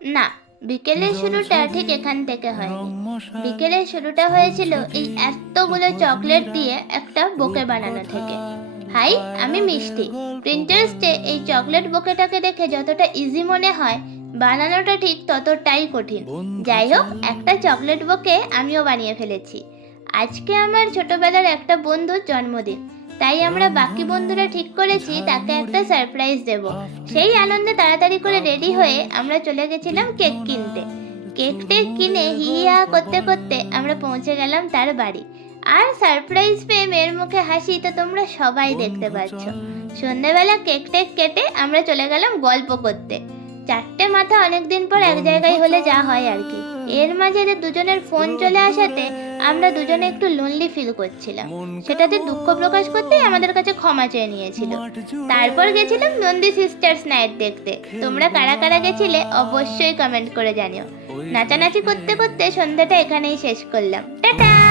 না, বিকেলের শুরুটা ঠিক এখান থেকে হয়নি। বিকেলের শুরুটা হয়েছিল এই এতগুলো চকলেট দিয়ে একটা বোকে বানানো থেকে। হাই, আমি মিষ্টি। প্রিন্টারেস্টে এই চকলেট বোকেটাকে দেখে যতটা ইজি মনে হয়, বানানোটা ঠিক ততটাই কঠিন। যাই হোক, একটা চকলেট বোকে আমিও বানিয়ে ফেলেছি। আজকে আমার ছোটবেলার একটা বন্ধুর জন্মদিন, তাই আমরা বাকি বন্ধুরা ঠিক করেছি তাকে একটা সারপ্রাইজ দেব। সেই আনন্দে তাড়াতাড়ি করে রেডি হয়ে আমরা চলে গেছিলাম কেক কিনতে। কেক টেক কিনে হিয়া করতে করতে আমরা পৌঁছে গেলাম তার বাড়ি। আর সারপ্রাইজ পেয়ে মেয়ের মুখে হাসি তো তোমরা সবাই দেখতে পাচ্ছ। সন্ধ্যাবেলা কেক টেক কেটে আমরা চলে গেলাম গল্প করতে। চারটে মাথা অনেকদিন পর এক জায়গায় হলে যা হয় আর কি। এর মাঝে এদের দুজনের ফোন চলে আসাতে আমরা দুজনে একটু লোনলি ফিল করছিলাম। সেটাতে দুঃখ প্রকাশ করতেই আমাদের কাছে ক্ষমা চেয়ে নিয়েছিল। তারপর গেছিলাম নন্দী সিস্টার্স নাইট দেখতে। তোমরা কারা কারা গেছিলে অবশ্যই কমেন্ট করে জানিও। নাচানাচি করতে করতে সন্ধ্যাটা এখানেই শেষ করলাম। টাটা।